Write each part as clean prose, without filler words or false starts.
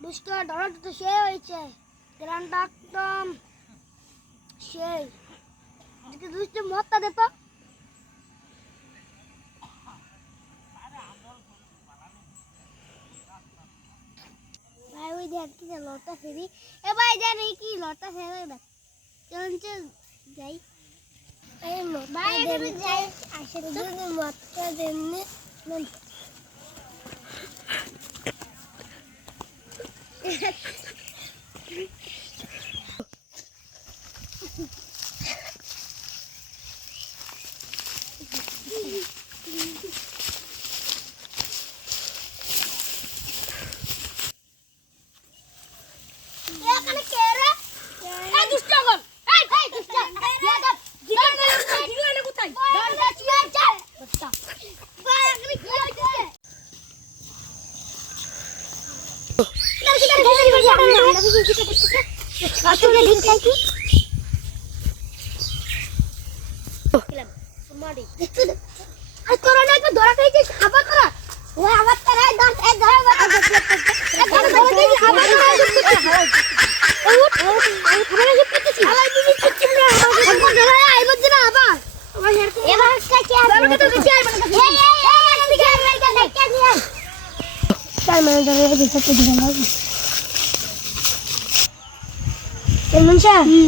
দুষ্ট ডলার তো সে হয়েছে গ্রান্ডটা একদম সেই দুষ্ট মতটা দে তো ভাই ওই দেখ কি লতা ফেরি এ ভাই জানি কি লতা ফেরি দেখ চল চল যাই এই ভাই আমি যাই আসে তো মতটা দেননি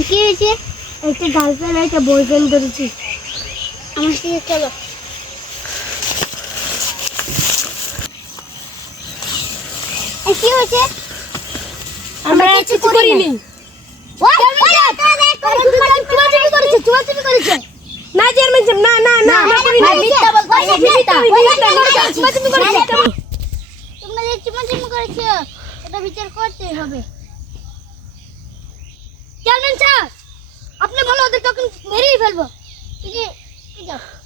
কি হয়েছে একটা গার্লফ্রেন্ড একটা বয়ফ্রেন্ড ধরেছি আমার সাথে চলো কি হয়েছে আমরা কিছু করিনি না চেয়ারম্যান সাহেব না না না আমরা করিনি মিথ্যা বলছো তোমরা যে চুমাচুমি করেছো এটা বিচার করতে হবে চেয়ারম্যান স্যার আপনি বলো ওদের তখন মেরেই ফেলবো ঠিক আছে